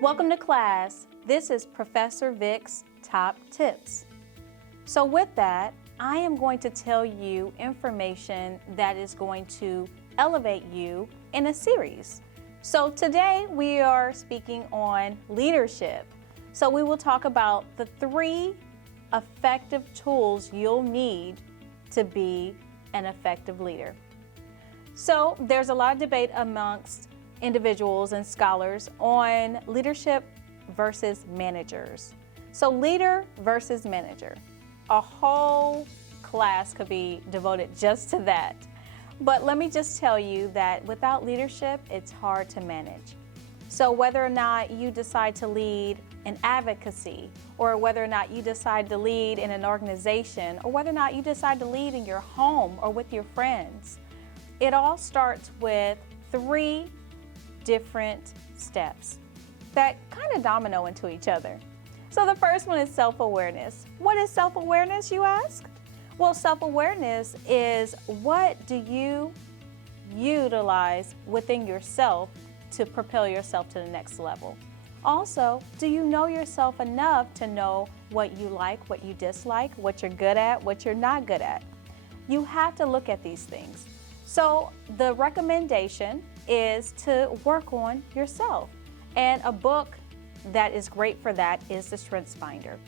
Welcome to class. This is Professor Vic's Top Tips. So with that, I am going to tell you information that is going to elevate you in a series. So today we are speaking on leadership. So we will talk about the 3 effective tools you'll need to be an effective leader. So there's a lot of debate amongst individuals and scholars on leadership versus managers. So leader versus manager. A whole class could be devoted just to that. But let me just tell you that without leadership, it's hard to manage. So whether or not you decide to lead in advocacy, or whether or not you decide to lead in an organization, or whether or not you decide to lead in your home or with your friends, it all starts with 3 different steps that kind of domino into each other. So the first one is self-awareness. What is self-awareness, you ask? Well, self-awareness is what do you utilize within yourself to propel yourself to the next level. Also, do you know yourself enough to know what you like, what you dislike, what you're good at, what you're not good at? You have to look at these things. So the recommendation is to work on yourself. And a book that is great for that is the Strengths Finder.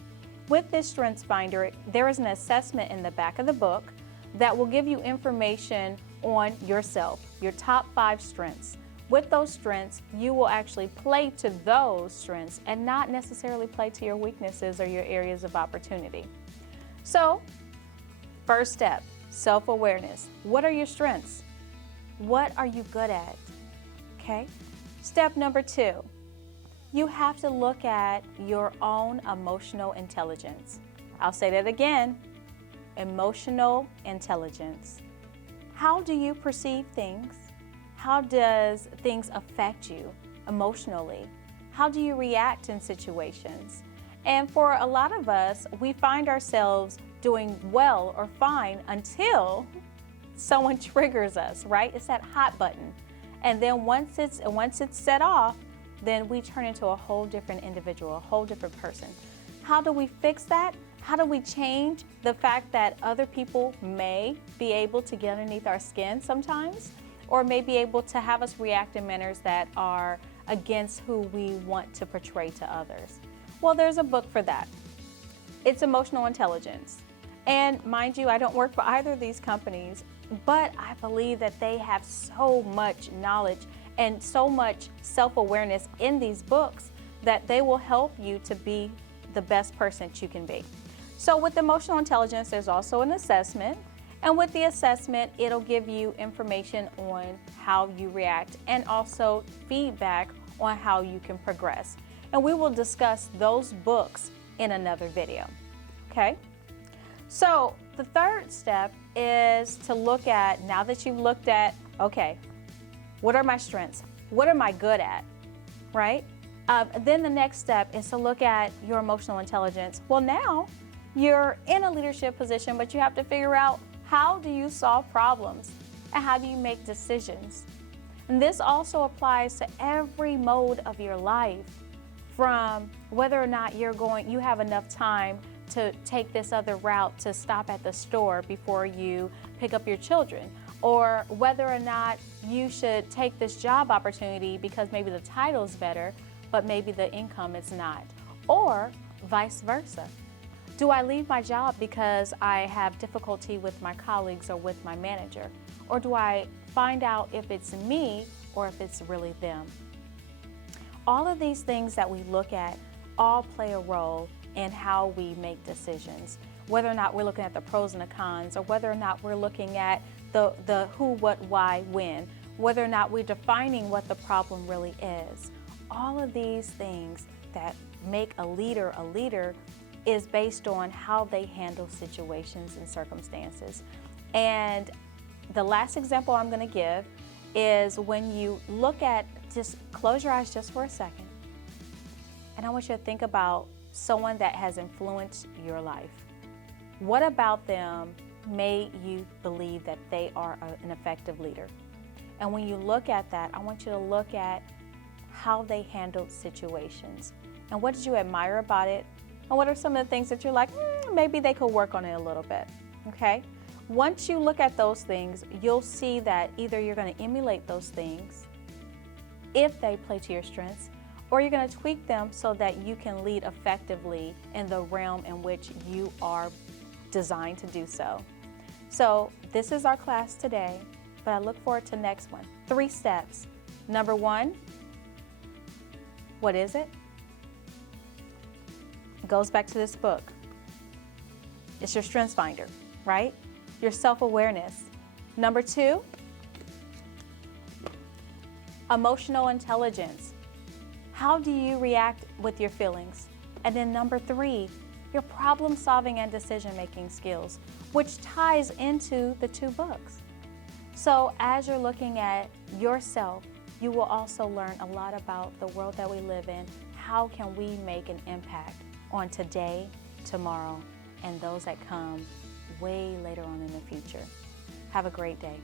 With this Strengths Finder, there is an assessment in the back of the book that will give you information on yourself, your top 5 strengths. With those strengths, you will actually play to those strengths and not necessarily play to your weaknesses or your areas of opportunity. So, first step, self-awareness. What are your strengths? What are you good at? Okay. Step number 2, you have to look at your own emotional intelligence. I'll say that again, emotional intelligence. How do you perceive things? How does things affect you emotionally? How do you react in situations? And for a lot of us, we find ourselves doing well or fine until someone triggers us, right? It's that hot button. And then once it's set off, then we turn into a whole different individual, a whole different person. How do we fix that? How do we change the fact that other people may be able to get underneath our skin sometimes, or may be able to have us react in manners that are against who we want to portray to others? Well, there's a book for that. It's Emotional Intelligence. And mind you, I don't work for either of these companies, but I believe that they have so much knowledge and so much self-awareness in these books that they will help you to be the best person that you can be. So with emotional intelligence, there's also an assessment. And with the assessment, it'll give you information on how you react and also feedback on how you can progress. And we will discuss those books in another video, okay? So the third step is to look at, now that you've looked at, okay, what are my strengths? What am I good at, right? Then the next step is to look at your emotional intelligence. Well, now you're in a leadership position, but you have to figure out, how do you solve problems and how do you make decisions? And this also applies to every mode of your life, from whether or not you have enough time to take this other route to stop at the store before you pick up your children, or whether or not you should take this job opportunity because maybe the title's better, but maybe the income is not, or vice versa. Do I leave my job because I have difficulty with my colleagues or with my manager? Or do I find out if it's me or if it's really them? All of these things that we look at all play a role in how we make decisions, whether or not we're looking at the pros and the cons, or whether or not we're looking at the who, what, why, when, whether or not we're defining what the problem really is. All of these things that make a leader is based on how they handle situations and circumstances. And the last example I'm going to give is when you look at, just close your eyes just for a second, and I want you to think about someone that has influenced your life. What about them made you believe that they are an effective leader? And when you look at that, I want you to look at how they handled situations. And what did you admire about it? And what are some of the things that you're like, maybe they could work on it a little bit, okay? Once you look at those things, you'll see that either you're going to emulate those things if they play to your strengths, or you're going to tweak them so that you can lead effectively in the realm in which you are designed to do so. So this is our class today, but I look forward to next one. 3 steps. Number 1, what is it? It goes back to this book. It's your strengths finder, right? Your self-awareness. Number 2, emotional intelligence. How do you react with your feelings? And then number 3, your problem solving and decision making skills, which ties into the 2 books. So as you're looking at yourself, you will also learn a lot about the world that we live in. How can we make an impact on today, tomorrow, and those that come way later on in the future? Have a great day.